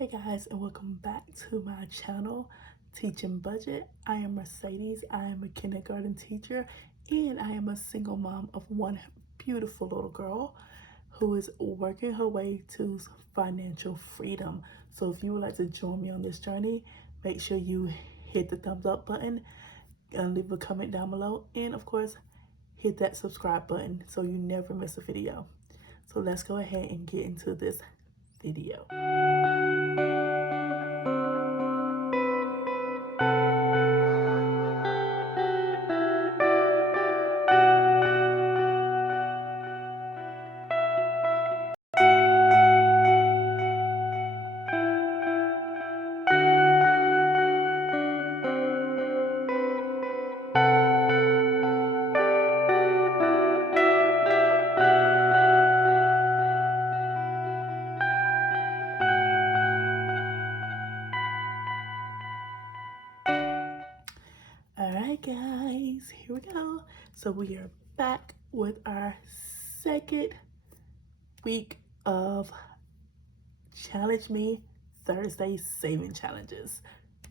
Hey guys, and welcome back to my channel, Teaching Budget. I am Mercedes. I am a kindergarten teacher, and I am a single mom of one beautiful little girl who is working her way to financial freedom. So if you would like to join me on this journey, make sure you hit the thumbs up button and leave a comment down below, and of course hit that subscribe button so you never miss a video. So let's go ahead and get into this video. Alright guys, here we go. So we are back with our second week of Challenge Me Thursday saving challenges.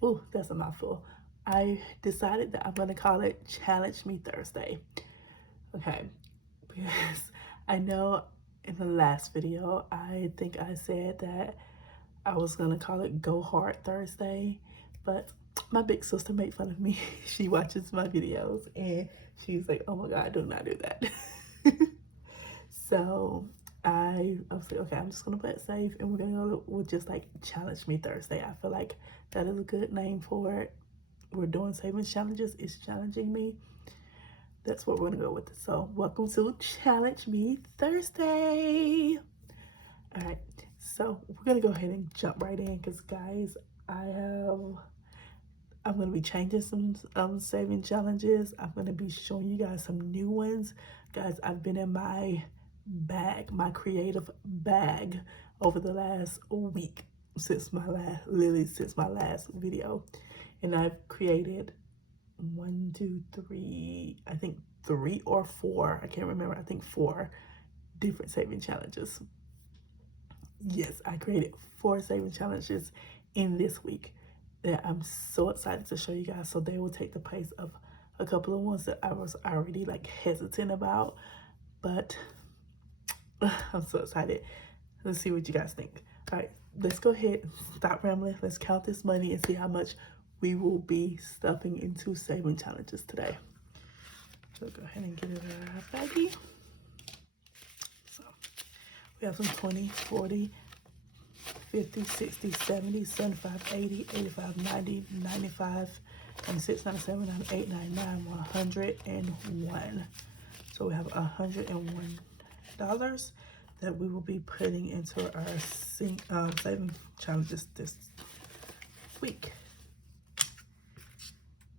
Ooh, that's a mouthful. I decided that I'm gonna call it Challenge Me Thursday. Okay, because I know in the last video, I think I said that I was gonna call it Go Hard Thursday, but my big sister made fun of me. She watches my videos and she's like, oh my God, do not do that. So I was like, okay, I'm just gonna put save and we're gonna go with just like Challenge Me Thursday. I feel like that is a good name for it. We're doing savings challenges, it's challenging me. That's what we're gonna go with. So welcome to Challenge Me Thursday. All right, so we're gonna go ahead and jump right in because guys, I'm gonna be changing some saving challenges. I'm gonna be showing you guys some new ones. Guys, I've been in my bag, my creative bag over the last week since my last video. And I've created 1, 2, 3, I think 3 or 4, I can't remember, I think 4 different saving challenges. Yes, I created 4 saving challenges in this week that I'm so excited to show you guys. So they will take the place of a couple of ones that I was already like hesitant about, but I'm so excited. Let's see what you guys think. All right, let's go ahead and stop rambling. Let's count this money and see how much we will be stuffing into saving challenges today. So go ahead and get it in our baggie. So we have some 20, 40, 50, 60, 70, 75, 80, 85, 90, 95, 96, 97, 98, 99, 101. So we have $101 that we will be putting into our saving challenges this week.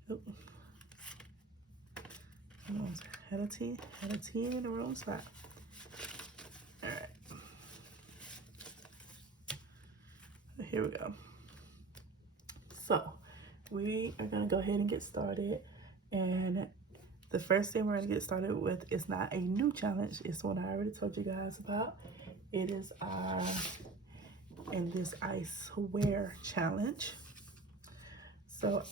Oh. Had a T in the wrong spot. All right. Here we go. So we are gonna go ahead and get started, and the first thing we're gonna get started with is not a new challenge. It's one I already told you guys about. It is our And This I Swear challenge. So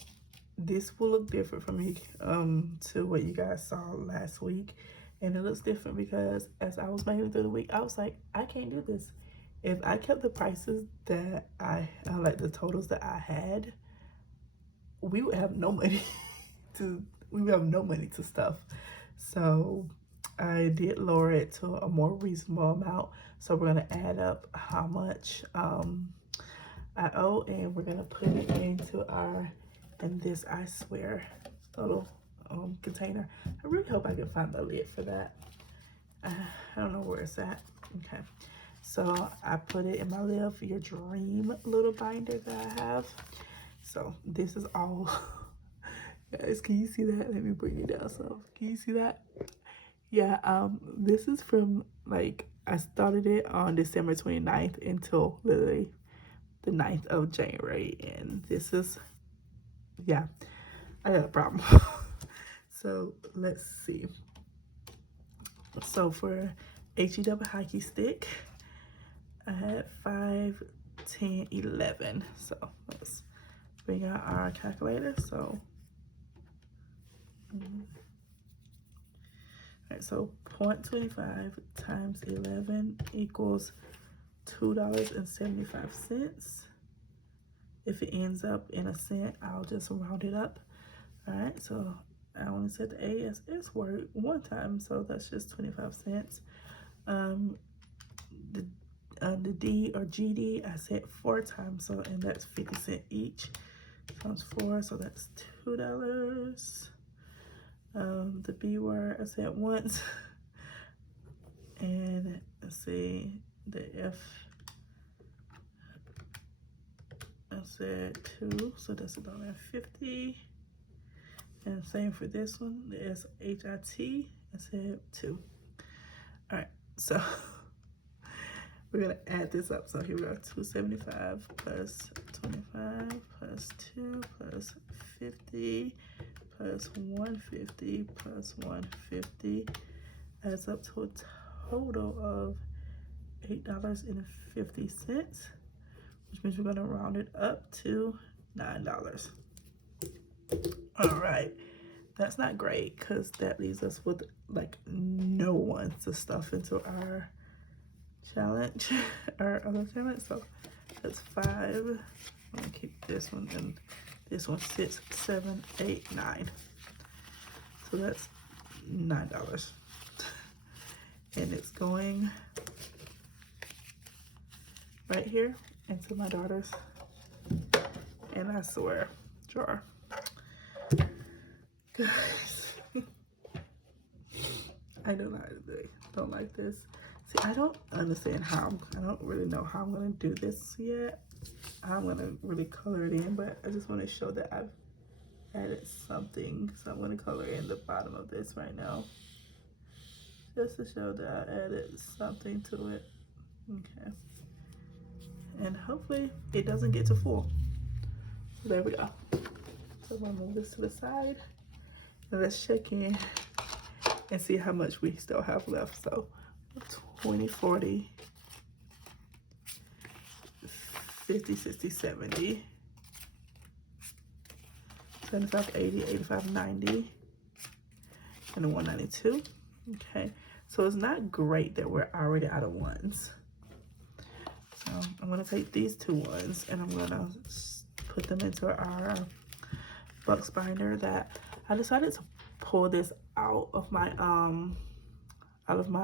this will look different for me to what you guys saw last week, and it looks different because as I was making it through the week, I was like, I can't do this. If I kept the prices that I like the totals that I had, we would have no money to stuff. So I did lower it to a more reasonable amount. So we're gonna add up how much I owe, and we're gonna put it into our And This I Swear little container. I really hope I can find the lid for that. I don't know where it's at. Okay. So I put it in my Live Your Dream little binder that I have. So this is all, guys, can you see that? Let me bring it down. So can you see that? Yeah, this is from, like, I started it on December 29th until literally the 9th of January. And this is, yeah, I got a problem. So let's see. So for HE double hockey stick, I had 5 10, 11. So let's bring out our calculator. So, all right, so 0.25 times 11 equals $2.75. If it ends up in a cent, I'll just round it up. All right, so I only said the ASS word one time, so that's just 25 cents. The D or GD I said 4 times, so and that's 50 cents each. Times 4, so that's $2. The B word I said once, and let's see, the F I said 2, so that's $1.50. And same for this one, the SHIT I said 2. All right, so we're gonna add this up. So here we are, 275 plus 25 plus 2 plus 50 plus 150 plus 150 adds up to a total of $8.50, which means we're gonna round it up to $9. All right, that's not great because that leaves us with like no one to stuff into our challenge, our other challenge. So that's 5. I'm gonna keep this one, and this one 6, 7, 8, 9. So that's $9, and it's going right here into my daughter's, and I swear, jar. Guys, I don't like this. See, I don't understand how. I don't really know how I'm gonna do this yet. I'm gonna really color it in, but I just want to show that I've added something. So I'm gonna color in the bottom of this right now, just to show that I added something to it. Okay, and hopefully it doesn't get too full. So there we go. So I'm gonna move this to the side. Now let's check in and see how much we still have left. So 20, 40, 50, 60, 70, 75, 80, 85, 90, and a 192. Okay, so it's not great that we're already out of ones. So I'm gonna take these 2 ones and I'm gonna put them into our Bux binder. That I decided to pull this out of my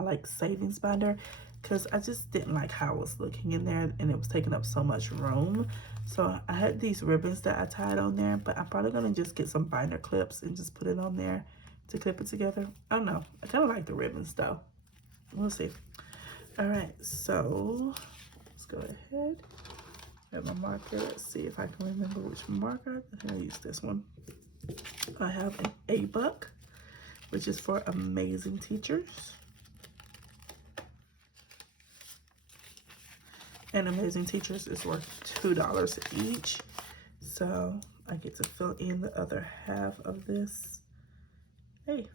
like savings binder because I just didn't like how it was looking in there, and it was taking up so much room. So I had these ribbons that I tied on there, but I'm probably gonna just get some binder clips and just put it on there to clip it together. I don't know, I kind of like the ribbons though. We'll see. All right, so let's go ahead. Have my marker. Let's see if I can remember which marker. I'm gonna use this one. I have an A-Buck, which is for amazing teachers. And amazing teachers is worth $2 each. So I get to fill in the other half of this. Hey.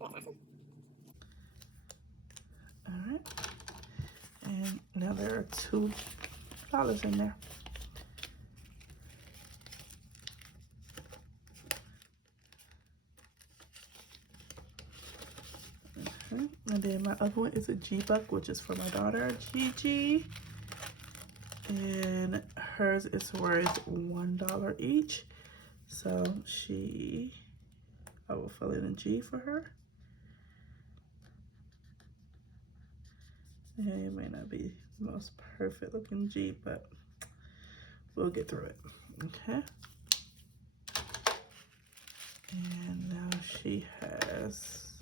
All right. And now there are $2 in there. Okay. And then my other one is a G-Buck, which is for my daughter, Gigi. And hers is worth $1 each. So I will fill in a G for her. And it may not be the most perfect looking G, but we'll get through it. Okay. And now she has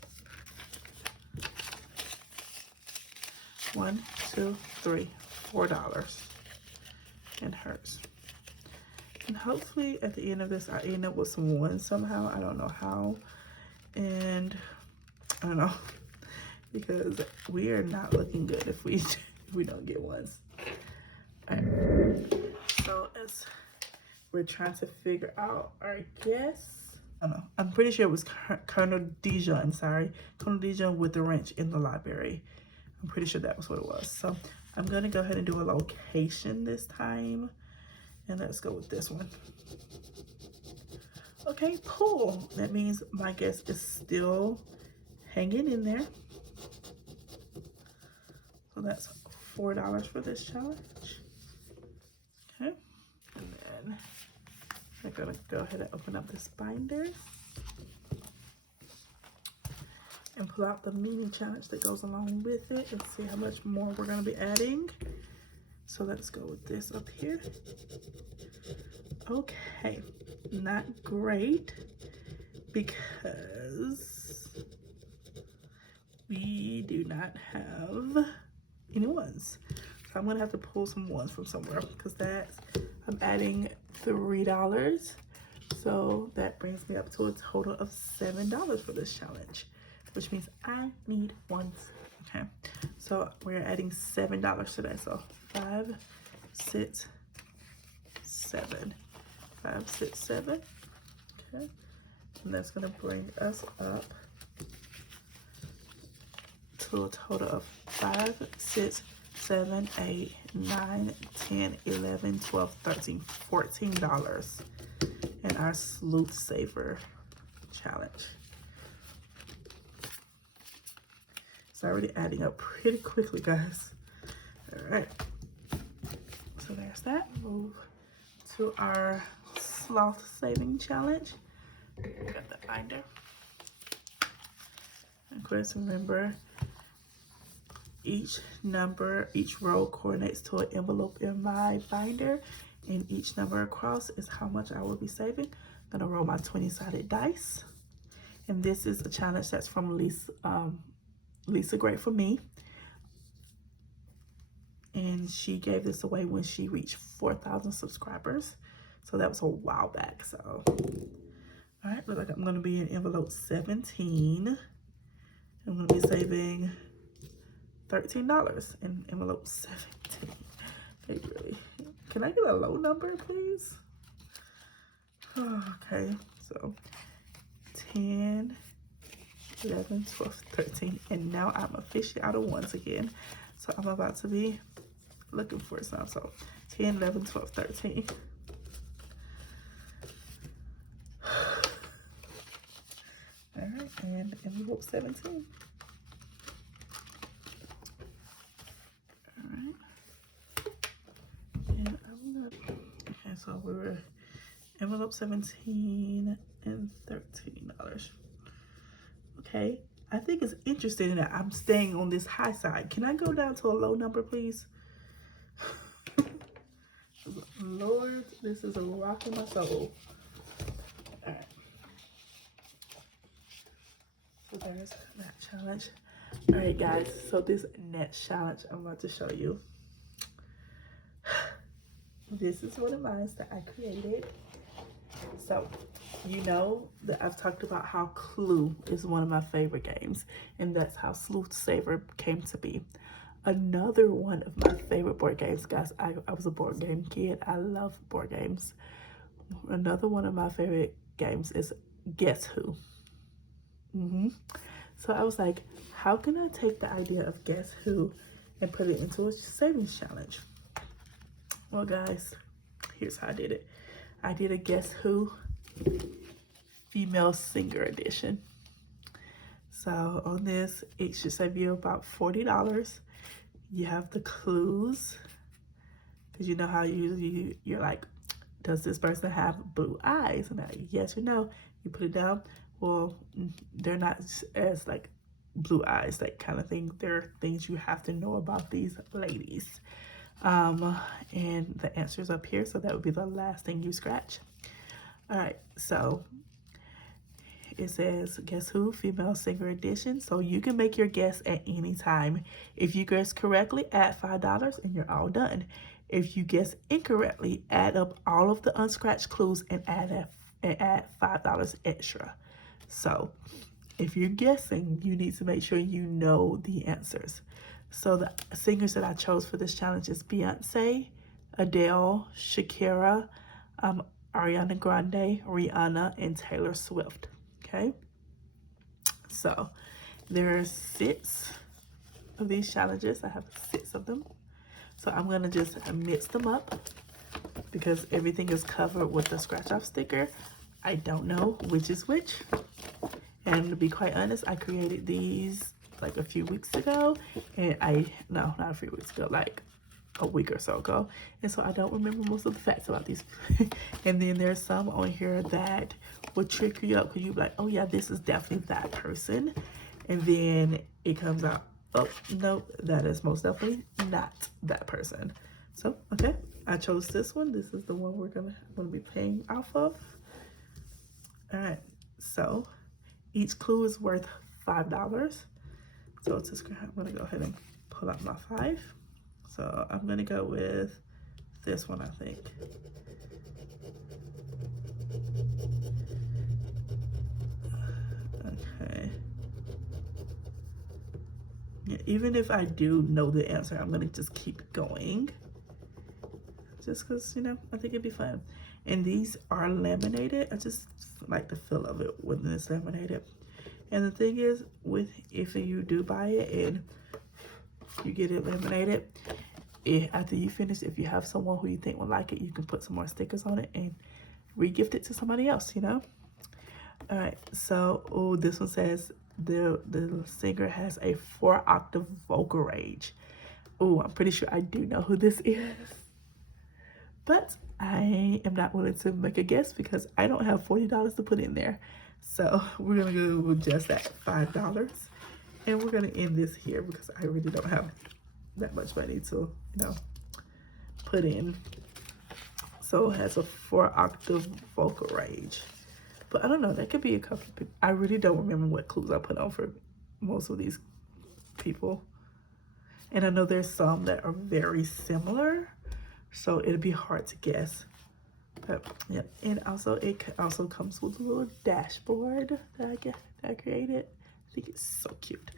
$1, 2, 3, $4 in hers. And hopefully at the end of this, I end up with some ones somehow. I don't know how. And I don't know, because we are not looking good if we don't get ones. All right. So as we're trying to figure out our guess, I don't know. I'm pretty sure it was Colonel Dijon, Colonel Dijon with the wrench in the library. I'm pretty sure that was what it was. So I'm gonna go ahead and do a location this time, and let's go with this one. Okay, cool. That means my guess is still hanging in there. So that's $4 for this challenge. Okay, and then I'm gonna go ahead and open up this binder and pull out the mini challenge that goes along with it and see how much more we're gonna be adding. So let's go with this up here. Okay, not great because we do not have any ones. So I'm gonna have to pull some ones from somewhere because that's, I'm adding $3. So that brings me up to a total of $7 for this challenge, which means I need ones. Okay, so we're adding $7 today. So 5, 6, 7. 5, 6, 7. Okay, and that's gonna bring us up to a total of 5, 6, 7, 8, 9, 10, 11, 12, 13, $14 in our SluethSaver challenge. It's already adding up pretty quickly, guys. All right, so there's that. Move to our Sloth saving challenge. We got the binder. Of course, remember, each number, each row coordinates to an envelope in my binder, and each number across is how much I will be saving. I'm gonna roll my 20-sided dice, and this is a challenge that's from Lisa Great for Me, and she gave this away when she reached 4,000 subscribers, so that was a while back. So all right, look like I'm gonna be in envelope 17. I'm gonna be saving $13 in envelope 17. Hey, really? Can I get a low number, please? Okay, so 10, 11, 12, 13, and now I'm officially out of ones again. So I'm about to be looking for some. So 10, 11, 12, 13. All right, and envelope 17. All right, and I'm gonna, okay, so we were envelope 17 and $13. Okay, I think it's interesting that I'm staying on this high side. Can I go down to a low number, please? Lord, this is a rock in my soul. All right. So there's that challenge. All right, guys. So this next challenge I'm about to show you. This is one of mine that I created. So, you know that I've talked about how Clue is one of my favorite games, and that's how SluethSaver came to be. Another one of my favorite board games, guys. I was a board game kid. I love board games. Another one of my favorite games is Guess Who. So I was like, how can I take the idea of Guess Who and put it into a savings challenge? Well, guys, here's how I did it. I did a Guess Who female singer edition. So on this, it should save you about $40. You have the clues, because you know how you're like, does this person have blue eyes? And yes or no. You put it down. Well, they're not as like blue eyes, that kind of thing. There are things you have to know about these ladies. And the answer's up here, so that would be the last thing you scratch. All right, so it says Guess Who female singer edition. So you can make your guess at any time. If you guess correctly, add $5 and you're all done. If you guess incorrectly, add up all of the unscratched clues and add $5 extra. So if you're guessing, you need to make sure you know the answers. So the singers that I chose for this challenge is Beyonce, Adele, Shakira, Ariana Grande, Rihanna, and Taylor Swift. Okay, so there are 6 of these challenges. I have 6 of them. So I'm gonna just mix them up because everything is covered with the scratch off sticker. I don't know which is which. And to be quite honest, I created these like a few weeks ago, and no, not a few weeks ago, like a week or so ago. And so I don't remember most of the facts about these. And then there's some on here that will trick you up because you're like, oh yeah, this is definitely that person. And then it comes out, oh no, that is most definitely not that person. So, okay, I chose this one. This is the one we're gonna be paying off of. All right, so each clue is worth $5. So I'm gonna go ahead and pull out my 5. So I'm gonna go with this one, I think. Okay. Yeah, even if I do know the answer, I'm gonna just keep going. Just because, you know, I think it'd be fun. And these are laminated. I just like the feel of it when it's laminated. And the thing is, if you do buy it and you get it laminated, after you finish, if you have someone who you think will like it, you can put some more stickers on it and re-gift it to somebody else, you know? All right, so, this one says the singer has a 4-octave vocal range. Oh, I'm pretty sure I do know who this is. But I am not willing to make a guess because I don't have $40 to put in there. So we're gonna go with just that $5. And we're gonna end this here because I really don't have that much money to, you know, put in. So it has a 4-octave vocal range. But I don't know, that could be a couple of people. I really don't remember what clues I put on for most of these people. And I know there's some that are very similar, so it'd be hard to guess. But yeah, and also it also comes with a little dashboard that I created. I think it's so cute.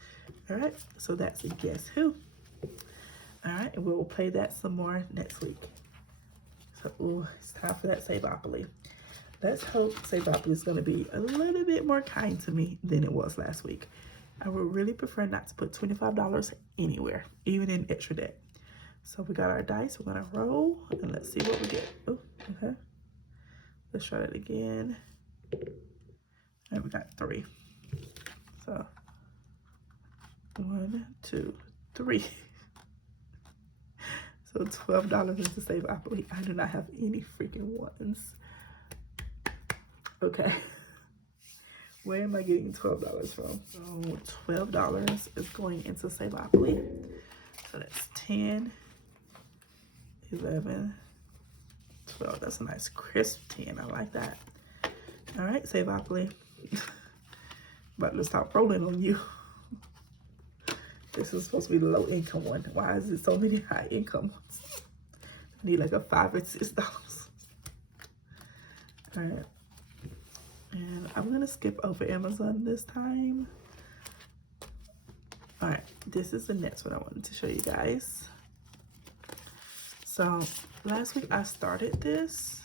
All right, so that's a guess who. All right, and we'll play that some more next week. So it's time for that Saveopoly. Let's hope Saveopoly is going to be a little bit more kind to me than it was last week. I would really prefer not to put $25 anywhere, even in extra debt. So we got our dice. We're going to roll, and let's see what we get. Oh, okay. Let's try that again. And we got 3. So 1, 2, 3. So $12 is the Saveopoly. I do not have any freaking ones. Okay. Where am I getting $12 from? So $12 is going into Saveopoly. So that's 10, 11, 12. That's a nice crisp 10. I like that. All right, Saveopoly. About to stop rolling on you. This is supposed to be the low income one. Why is it so many high income ones? I need like a $5 or $6. All right. And I'm gonna skip over Amazon this time. All right, this is the next one I wanted to show you guys. So last week I started this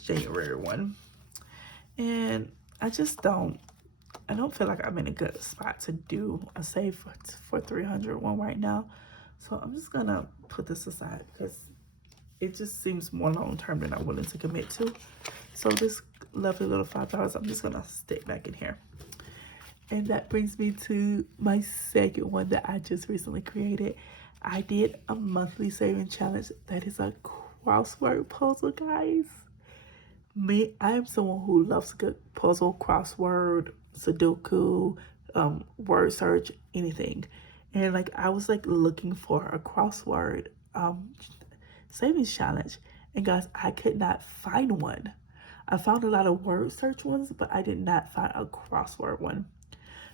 January one, and I don't feel like I'm in a good spot to do a save for 300 one right now. So I'm just gonna put this aside because it just seems more long-term than I'm willing to commit to. So this lovely little $5, I'm just gonna stick back in here. And that brings me to my second one that I just recently created. I did a monthly saving challenge that is a crossword puzzle, guys. I am someone who loves a good puzzle, crossword, Sudoku, word search, anything. And like I was like looking for a crossword savings challenge, and guys, I could not find one. I found a lot of word search ones, but I did not find a crossword one.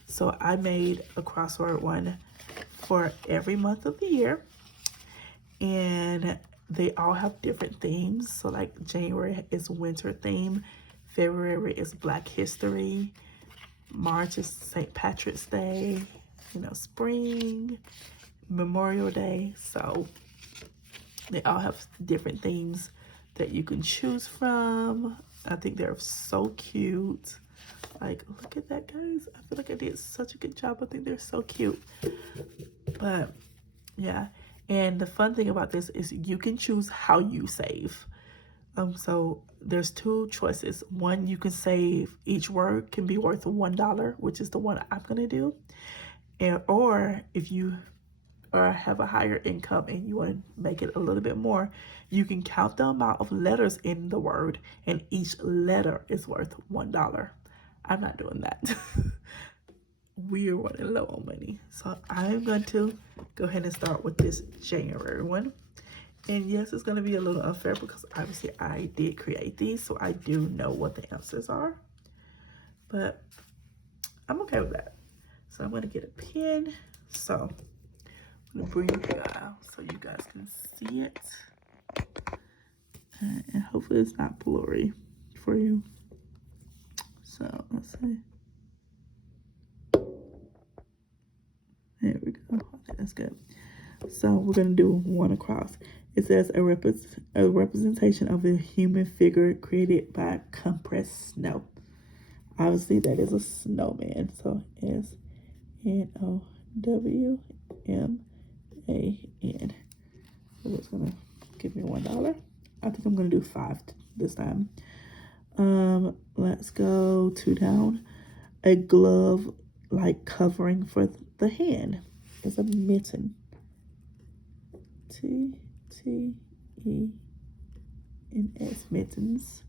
So I made a crossword one for every month of the year, and they all have different themes. So like January is winter theme, February is Black History, March is St. Patrick's Day, you know, spring, Memorial Day. So they all have different themes that you can choose from. I think they're so cute. Like, look at that, guys. I feel like I did such a good job. I think they're so cute. But yeah, and the fun thing about this is you can choose how you save. So there's two choices. One, you can save, each word can be worth $1, which is the one I'm gonna do. And or if you have a higher income and you want to make it a little bit more, you can count the amount of letters in the word, and each letter is worth $1. I'm not doing that. We are running low on money, so I'm going to go ahead and start with this January one. And yes, it's going to be a little unfair because obviously I did create these, so I do know what the answers are, but I'm okay with that. So I'm going to get a pen. So I'm going to bring it out so you guys can see it, and hopefully it's not blurry for you. So let's see. There we go. Okay, that's good. So we're going to do one across. It says a representation of a human figure created by compressed snow. Obviously, that is a snowman. So SNOWMAN. So it's going to give me $1. I think I'm going to do 5 this time. Let's go 2 down. A glove like covering for the hand is a mitten. T-T-E-N-S, mittens.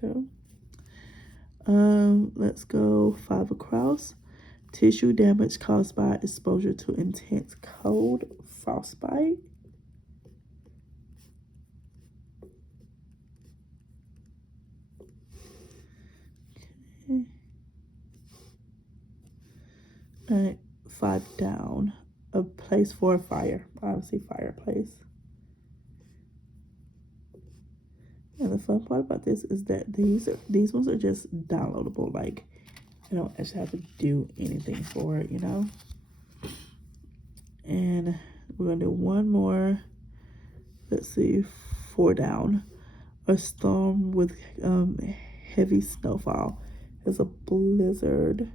So, let's go 5 across. Tissue damage caused by exposure to intense cold, frostbite. Okay. All right, 5 down. A place for a fire. Obviously, fireplace. And the fun part about this is that these ones are just downloadable. Like, I don't actually have to do anything for it, you know. And we're gonna do one more. Let's see, 4 down. A storm with heavy snowfall. There's a blizzard.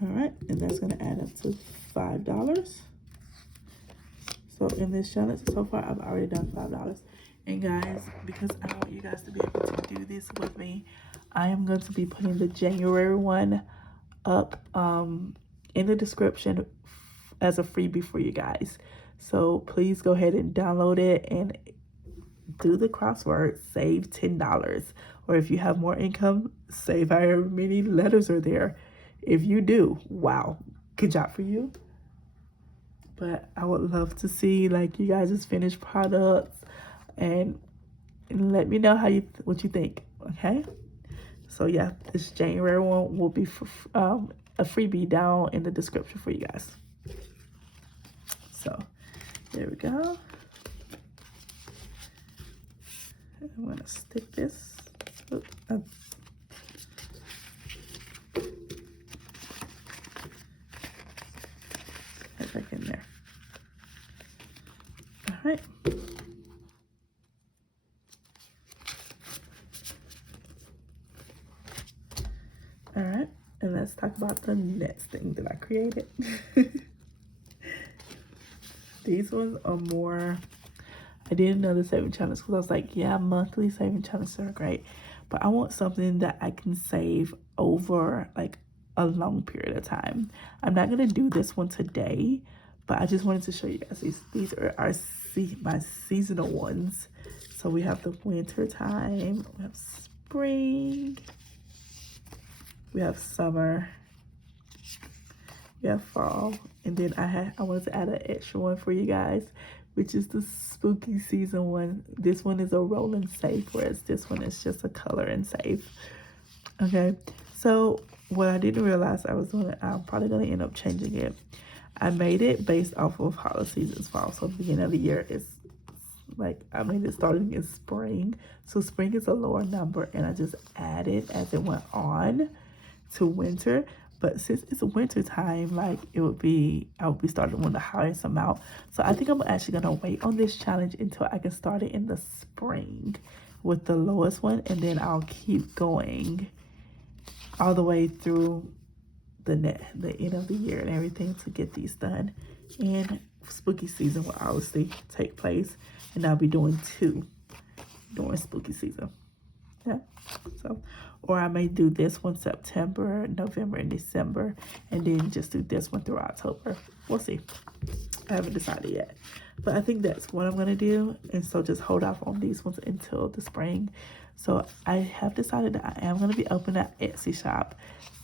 All right, and that's gonna add up to $5. So in this challenge so far, I've already done $5. And guys, because I want you guys to be able to do this with me, I am going to be putting the January one up in the description as a freebie for you guys. So please go ahead and download it and do the crossword, save $10. Or if you have more income, save however many letters are there. If you do, wow, good job for you. But I would love to see like you guys' finished products, and let me know what you think. Okay, so yeah, this January one will be for a freebie down in the description for you guys. So there we go. I'm gonna stick this. Right back in there. All right. All right, and let's talk about the next thing that I created. These ones are more, I did another saving challenge because I was like, yeah, monthly saving challenges are great, but I want something that I can save over like a long period of time. I'm not gonna do this one today, but I just wanted to show you guys these are my seasonal ones. So we have the winter time, we have spring, we have summer, we have fall, and then I wanted to add an extra one for you guys, which is the spooky season one. This one is a roll and save, whereas this one is just a color and save. Okay, so what I didn't realize I was doing, I'm probably going to end up changing it. I made it based off of how the seasons fall. So the beginning of the year is like, I made it starting in spring. So spring is a lower number, and I just added as it went on to winter. But since it's winter time, like I would be starting when the highest amount. So I think I'm actually gonna wait on this challenge until I can start it in the spring with the lowest one, and then I'll keep going all the way through the end of the year and everything to get these done. And spooky season will obviously take place, and I'll be doing 2 during spooky season. Yeah. So, or I may do this one September, November, and December, and then just do this one through October. We'll see. I haven't decided yet, but I think that's what I'm gonna do. And so just hold off on these ones until the spring. So I have decided that I am gonna be opening an Etsy shop,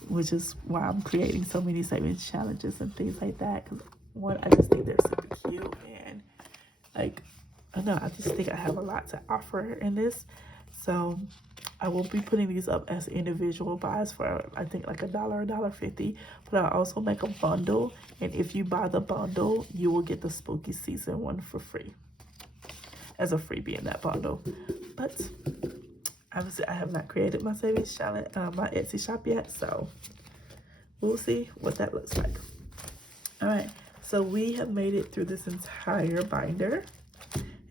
which is why I'm creating so many savings challenges and things like that. Because one, I just think they're super cute, and like, I don't know, I just think I have a lot to offer in this. So I will be putting these up as individual buys for, I think, like $1, $1.50. But I'll also make a bundle, and if you buy the bundle, you will get the spooky season one for free as a freebie in that bundle. But obviously, I have not created my savings challenge, my Etsy shop yet, so we'll see what that looks like. All right, so we have made it through this entire binder,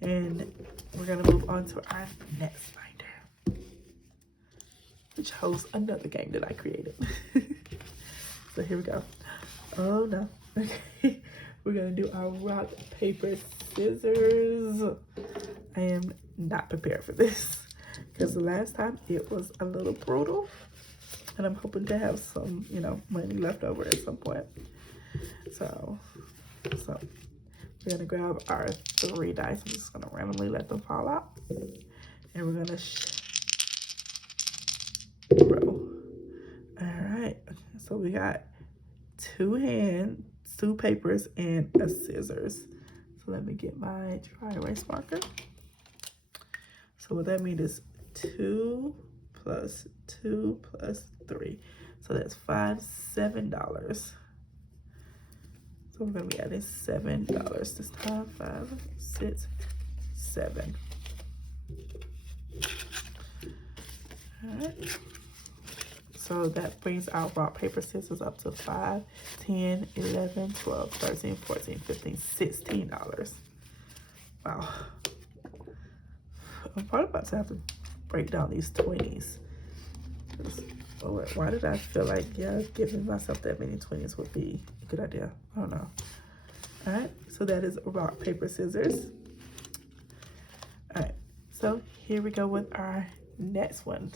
and we're gonna move on to our next binder, which hosts another game that I created. So here we go. Oh no. Okay. We're gonna do our rock, paper, scissors. I am not prepared for this because the last time it was a little brutal, and I'm hoping to have some, you know, money left over at some point. So we're gonna grab our 3 dice. I'm just gonna randomly let them fall out, and we're gonna roll. All right, so we got 2 papers, and a scissors. So let me get my dry erase marker. So what that means is 2 plus 2 plus 3. So that's $7. So we're gonna be adding $7 this time. 5, 6, 7. All right. So that brings our rock, paper, scissors up to 5, 10, 11, 12, 13, 14, 15, $16. Wow. I'm probably about to have to break down these 20s. Oh, why did I feel like, yeah, giving myself that many 20s would be a good idea? I don't know. All right, so that is rock, paper, scissors. All right, so here we go with our next one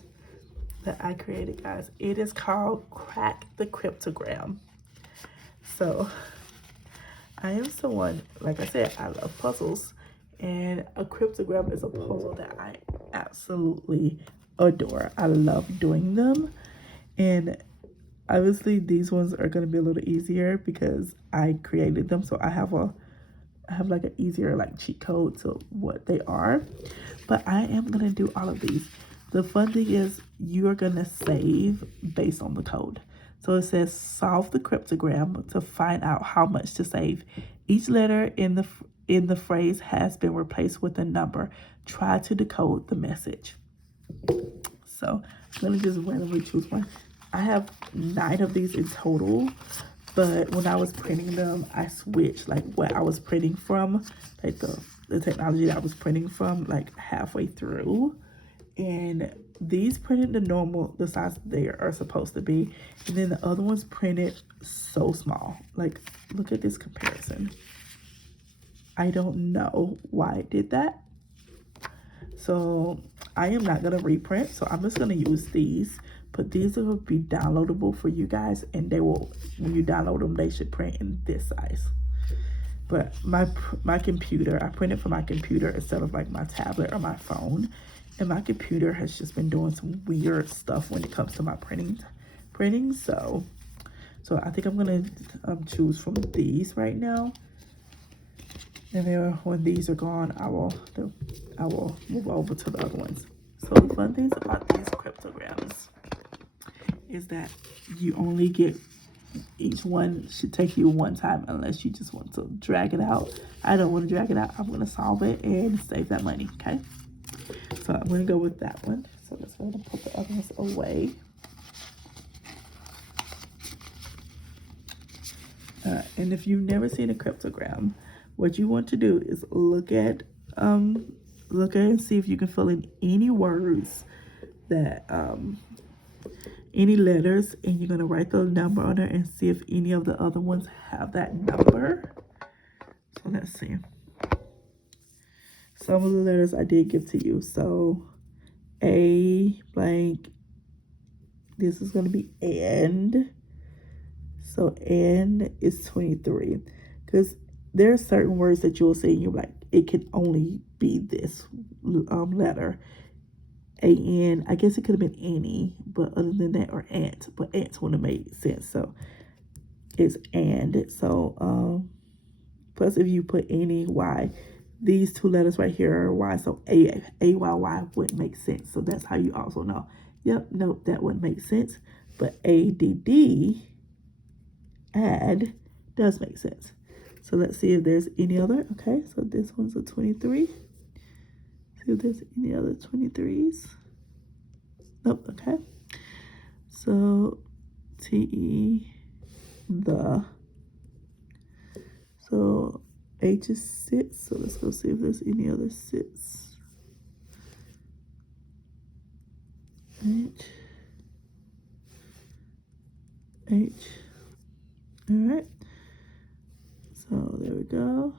that I created, guys. It is called Crack the Cryptogram. So I am someone, like I said, I love puzzles, and a cryptogram is a puzzle that I absolutely adore. I love doing them, and obviously these ones are going to be a little easier because I created them, so I have like an easier like cheat code to what they are. But I am going to do all of these. The fun thing is you're going to save based on the code. So it says solve the cryptogram to find out how much to save. Each letter in the phrase has been replaced with a number. Try to decode the message. So I'm going to just randomly choose one. I have 9 of these in total, but when I was printing them, I switched like what I was printing from, like the technology that I was printing from, like halfway through. And these printed the size they are supposed to be, and then the other ones printed so small. Like, look at this comparison. I don't know why I did that. So I am not gonna reprint, so I'm just gonna use these, but these will be downloadable for you guys, and they will, when you download them, they should print in this size. But my computer, I printed from my computer instead of like my tablet or my phone. And my computer has just been doing some weird stuff when it comes to my printing. So I think I'm gonna choose from these right now. And then when these are gone, I will move over to the other ones. So the fun things about these cryptograms is that you only get, each one should take you one time unless you just want to drag it out. I don't want to drag it out. I'm gonna solve it and save that money, okay? So I'm going to go with that one. So let's go ahead and put the other ones away. And if you've never seen a cryptogram, what you want to do is look at and see if you can fill in any words that any letters, and you're going to write the number on it and see if any of the other ones have that number. So let's see. Some of the letters I did give to you. So A blank, this is going to be and. So N is 23, because there are certain words that you'll say and you're like, it can only be this letter. A-N, I guess it could have been any, but other than that, or ant, but ants wouldn't have made sense. So it's and. So plus if you put any Y, these two letters right here are Y, so A-Y-Y wouldn't make sense. So that's how you also know, yep, nope, that wouldn't make sense. But A-D-D, add, does make sense. So let's see if there's any other. Okay, so this one's a 23. See if there's any other 23s. Nope. Okay, so T-E, the. So H is 6, so let's go see if there's any other 6. H. All right, so there we go.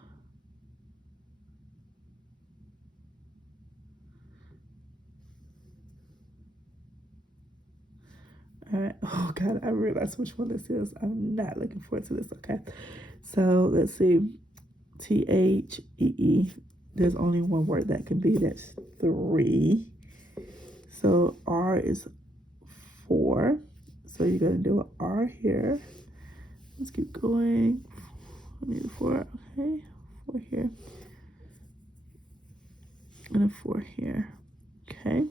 All right, oh God, I realized which one this is. I'm not looking forward to this. Okay, so let's see, T-H-E-E. There's only one word that can be, that's 3. So R is 4. So you're gonna do an R here. Let's keep going. I need a 4. Okay, 4 here. And a 4 here. Okay.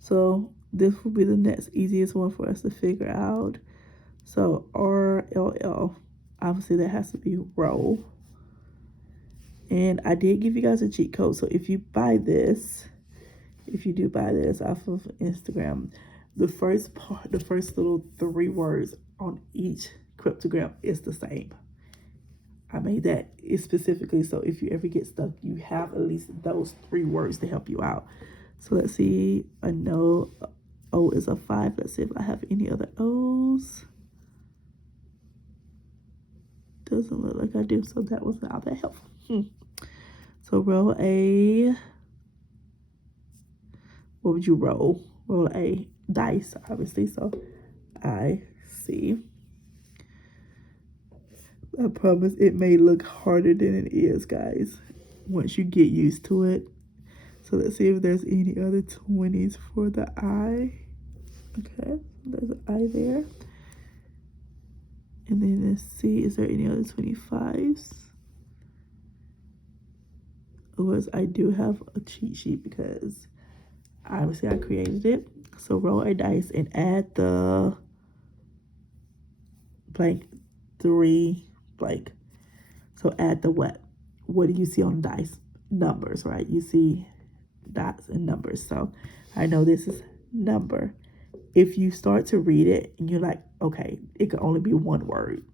So this will be the next easiest one for us to figure out. So R-L-L. Obviously that has to be roll. And I did give you guys a cheat code. So if you buy this, if you do buy this off of Instagram, the first part, the first little 3 words on each cryptogram is the same. I made that specifically so if you ever get stuck, you have at least those 3 words to help you out. So let's see, I know O is a 5. Let's see if I have any other O's. Doesn't look like I do, so that was not that helpful. So roll a, what would you roll? Roll a dice, obviously. So I see. I promise it may look harder than it is, guys, once you get used to it. So let's see if there's any other 20s for the I. Okay, there's an I there. And then let's see, is there any other 25s? Otherwise, I do have a cheat sheet because obviously I created it. So roll a dice and add the blank 3 blank. So add the what? What do you see on the dice? Numbers, right? You see dots and numbers. So I know this is number. If you start to read it and you're like, okay, it could only be one word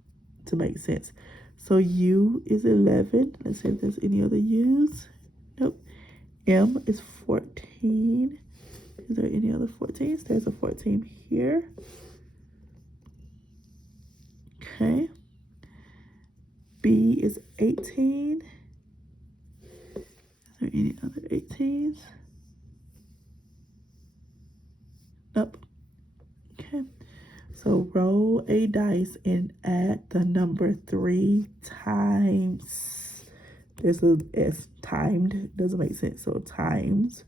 to make sense. So U is 11. Let's see if there's any other U's. Nope. M is 14. Is there any other 14s? There's a 14 here. Okay. B is 18. Is there any other 18s? Nope. Okay. So roll a dice and add the number 3 times. There's a S, timed, doesn't make sense. So times.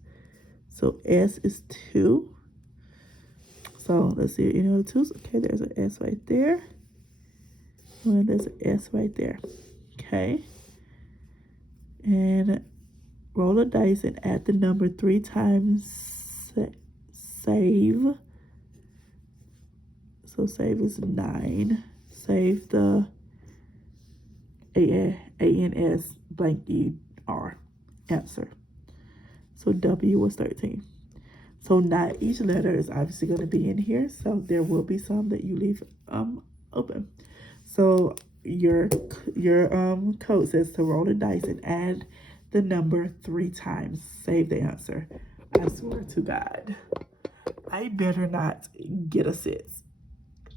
So S is 2. So let's see, any other 2s? Okay, there's an S right there. And there's an S right there. Okay. And roll a dice and add the number 3 times save. So save is 9. Save the ANS blank ER answer. So W was 13. So not each letter is obviously going to be in here. So there will be some that you leave open. So your code says to roll the dice and add the number 3 times. Save the answer. I swear to God, I better not get a 6.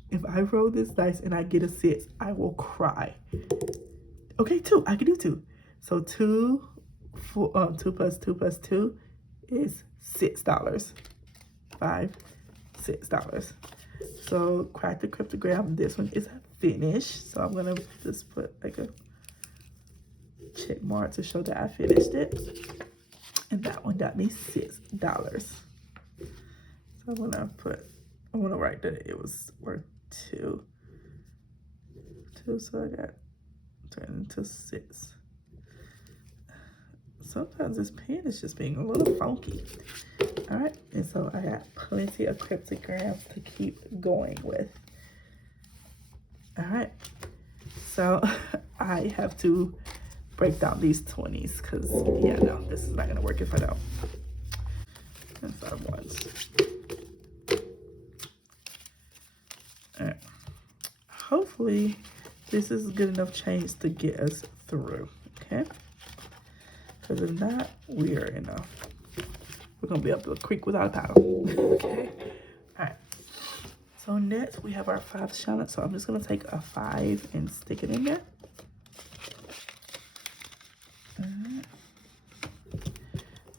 If I roll this dice and I get a 6, I will cry. Okay, 2. I can do 2. So 2 plus 2 plus 2 is $6. 5, $6. So crack the cryptogram. This one is finished. So I'm gonna just put like a check mark to show that I finished it. And that one got me $6. So I'm gonna write that it was worth 2. So I got turned into 6. Sometimes this pen is just being a little funky. All right, and so I got plenty of cryptograms to keep going with. All right, so I have to break down these 20s because, yeah, no, this is not gonna work if I don't. And 5 ones. All right, hopefully this is good enough change to get us through, okay? Because if not, we are enough. We're gonna be up the creek without a paddle. Okay. All right. So next we have our 5 challenge. So I'm just gonna take a 5 and stick it in there.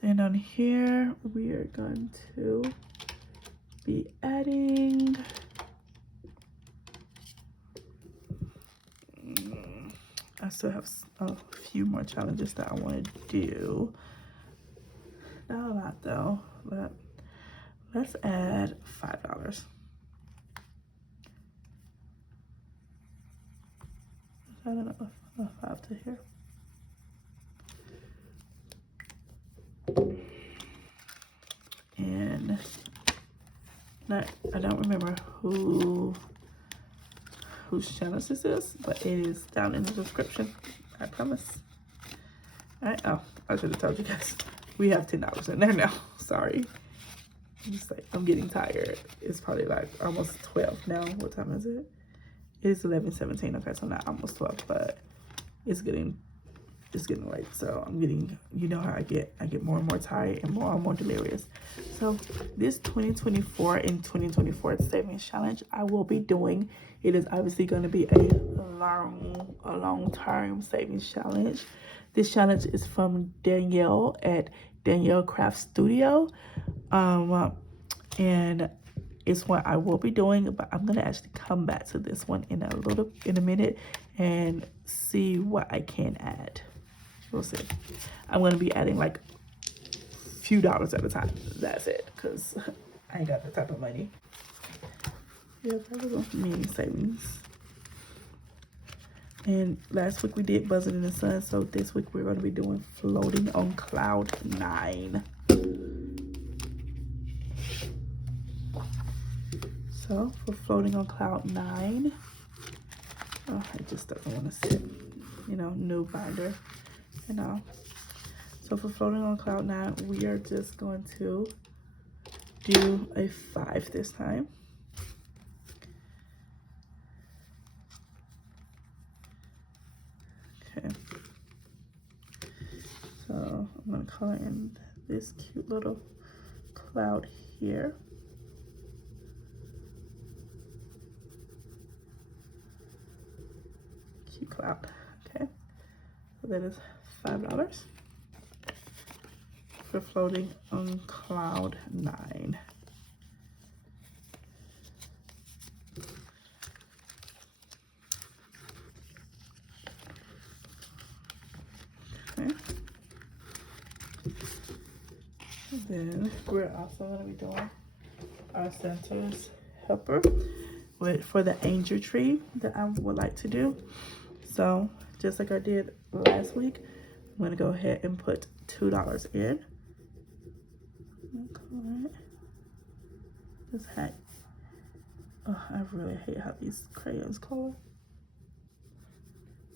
And on here we are going to be adding. I still have a few more challenges that I want to do. Not a lot though, but let's add $5. I don't know, a 5 to here. And I don't remember whose challenge this is, but it is down in the description. I promise. All right. Oh, I should have told you guys. We have $10 in there now. Sorry. I'm getting tired. It's probably like almost 12 now. What time is it? It is 11:17. Okay, so not almost 12, but it's getting late. So I'm getting, you know how I get more and more tired and more delirious. So this 2024 and 2024 savings challenge I will be doing. It is obviously going to be a long-term savings challenge. This challenge is from Danielle at Danielle Craft Studio, and it's what I will be doing. But I'm gonna actually come back to this one in a minute and see what I can add. We'll see. I'm gonna be adding like a few dollars at a time. That's it, because I ain't got that type of money. Yeah, that was a mini savings. And last week we did Buzzing in the Sun, so this week we're going to be doing Floating on Cloud 9. So for Floating on Cloud 9, oh, it just doesn't want to sit, you know, new binder and all. So for Floating on Cloud 9, we are just going to do a 5 this time. Okay, so I'm going to color in this cute little cloud here. Cute cloud. Okay, so that is $5 for Floating on Cloud 9. Then we're also going to be doing our centers helper for the angel tree that I would like to do. So just like I did last week, I'm going to go ahead and put $2 in. This hat. Oh, I really hate how these crayons color.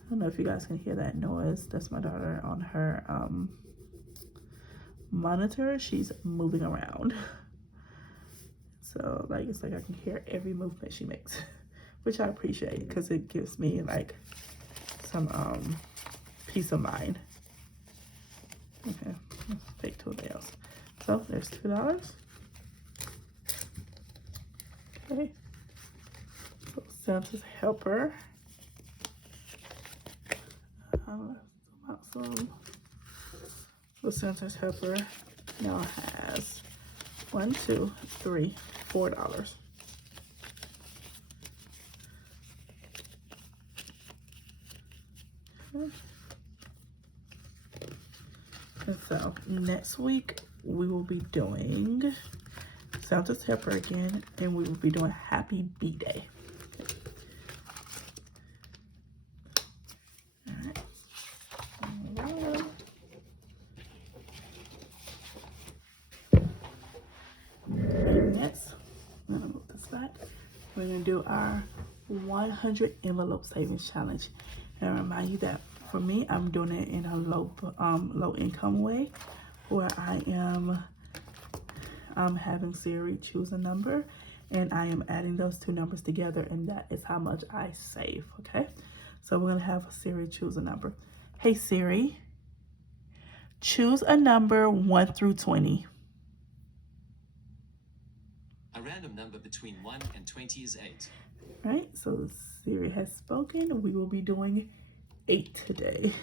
I don't know if you guys can hear that noise. That's my daughter on her monitor. She's moving around. So like it's like I can hear every movement she makes, which I appreciate because it gives me like some peace of mind. Okay, let's take $2. So there's $2. Okay. So Santa's helper. So Santa's helper now has $1, $2, $3, $4. Okay. And so next week we will be doing Santa's helper again, and we will be doing Happy B-Day. Okay. Next, I'm gonna move this back. We're gonna do our 100 envelope savings challenge, and I remind you that for me, I'm doing it in a low income way, where I am having Siri choose a number, and I am adding those two numbers together, and that is how much I save. Okay, so we're gonna have Siri choose a number. Hey Siri, choose a number 1 through 20. A random number between 1 and 20 is 8. Right, so Siri has spoken. We will be doing 8 today.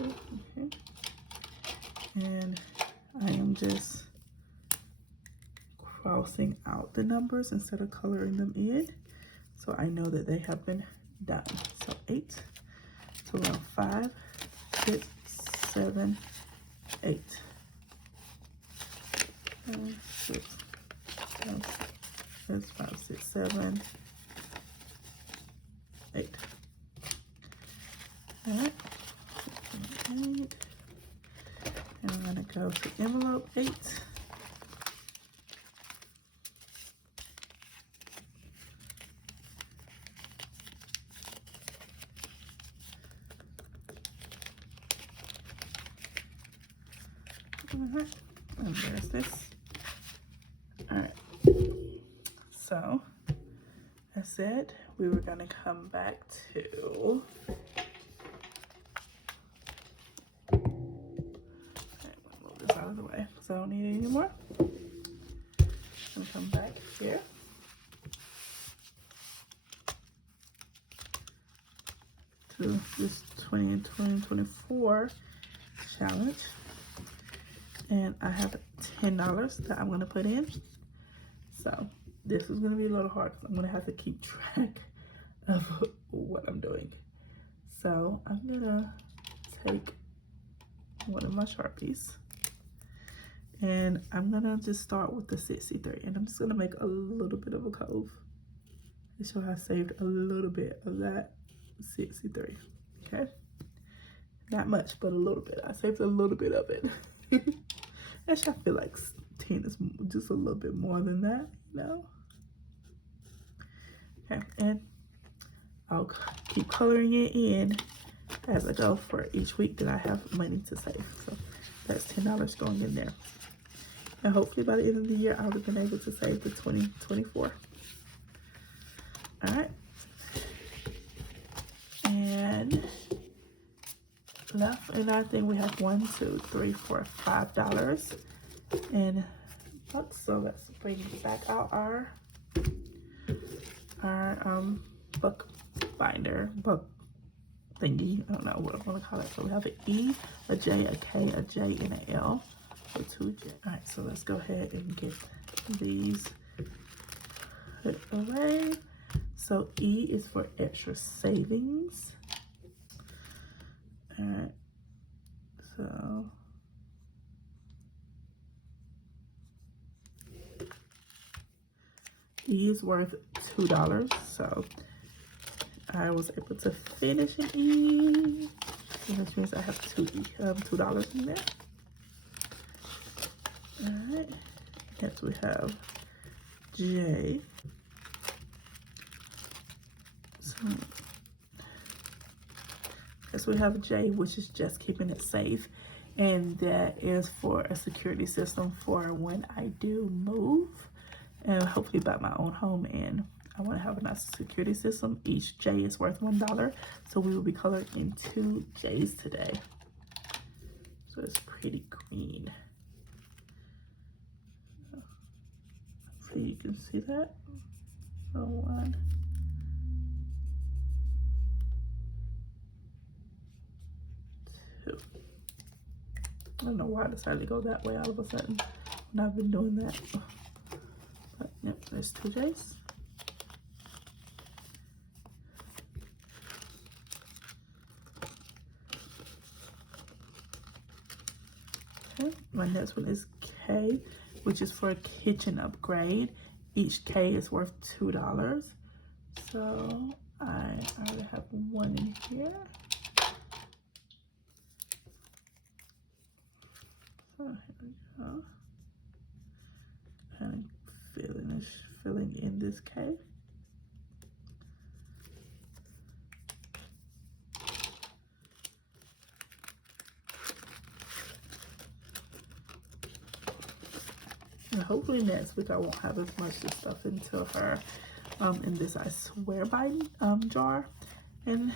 Okay. And I am just crossing out the numbers instead of coloring them in, so I know that they have been done. So 8. So we're on 5, 6, 7, 8. 6, 5, 6, 7, 8. All right. 8. And I'm gonna go to envelope 8. And there's this. All right. So I said we were gonna come back to. Move this out of the way because I don't need it anymore. I'm gonna come back here. To this 20 and 2024 challenge. And I have $10 that I'm gonna put in. So this is gonna be a little hard because I'm gonna have to keep track of what I'm doing. So I'm gonna take one of my Sharpies and I'm gonna just start with the 63, and I'm just gonna make a little bit of a cove to show I saved a little bit of that 63. Okay, not much, but a little bit. I saved a little bit of it. Actually, I feel like 10 is just a little bit more than that, you know? Okay, and I'll keep coloring it in as I go for each week that I have money to save. So that's $10 going in there. And hopefully by the end of the year, I'll have been able to save the 2024. All right. And left, and I think we have $1, 2, 3, 4, $5 in bucks. So let's bring back out our book binder, book thingy. I don't know what I want to call it. So we have an E, a J, a K, a J, and an L. So 2 J. All right, so let's go ahead and get these put away. So E is for extra savings. All right, so E is worth $2. So I was able to finish an E, which means I have $2 in there. All right, next we have J. So we have J, which is just keeping it safe. and that is for a security system for when I do move and hopefully buy my own home, and I want to have a nice security system. Each J is worth $1, so we will be colored in 2 J's today. So it's pretty green. Hopefully you can see that. So 1, 2. I don't know why I decided to go that way all of a sudden when I've been doing that. But yep, there's 2 J's. Okay, my next one is K, which is for a kitchen upgrade. Each K is worth $2. So I already have 1 in here. So here we go. And filling in this K. And hopefully next week I won't have as much stuff into her in this I swear by jar, and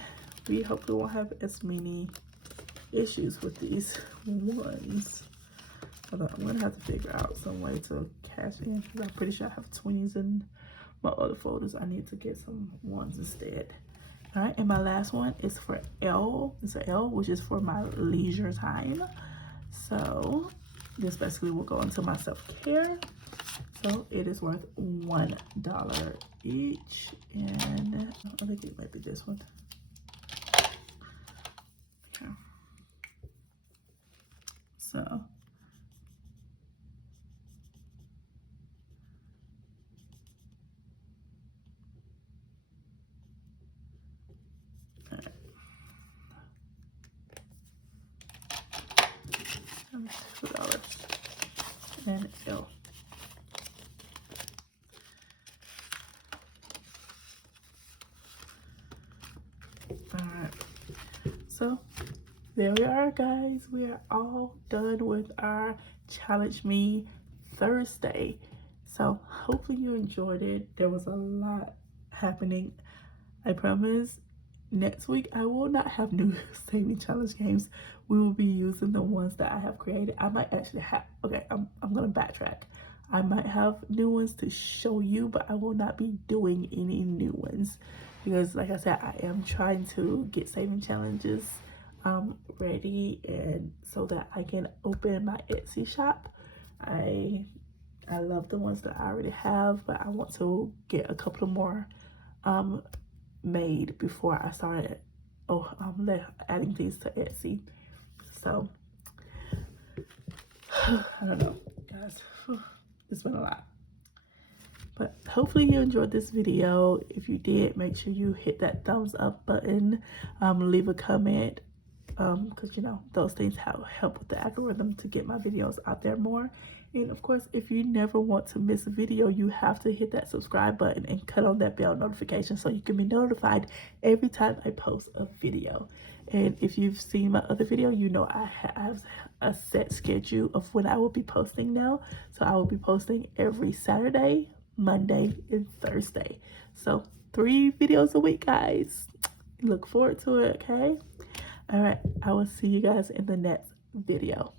we hopefully won't have as many issues with these ones. Although I'm gonna have to figure out some way to cash in, because I'm pretty sure I have 20s in my other folders. I need to get some ones instead. All right, and my last one is for L. It's an L, which is for my leisure time. So this basically will go into my self-care. So it is worth $1 each, and I think it might be this one. Okay. So $2 and L. Alright, so there we are, guys. We are all done with our Challenge Me Thursday. So hopefully you enjoyed it. There was a lot happening. I promise next week I will not have new saving challenge games. We will be using the ones that I have created. I might actually have, okay, I'm gonna backtrack. I might have new ones to show you, but I will not be doing any new ones because, like I said, I am trying to get saving challenges ready, and so that I can open my Etsy shop. I love the ones that I already have, but I want to get a couple of more made before I started adding these to Etsy. So I don't know, guys. It's been a lot, but hopefully you enjoyed this video. If you did, make sure you hit that thumbs up button, leave a comment, because you know those things help with the algorithm to get my videos out there more. And of course, if you never want to miss a video, you have to hit that subscribe button and cut on that bell notification so you can be notified every time I post a video. And if you've seen my other video, you know I have a set schedule of when I will be posting now. So I will be posting every Saturday, Monday, and Thursday. So 3 videos a week, guys. Look forward to it, okay? All right, I will see you guys in the next video.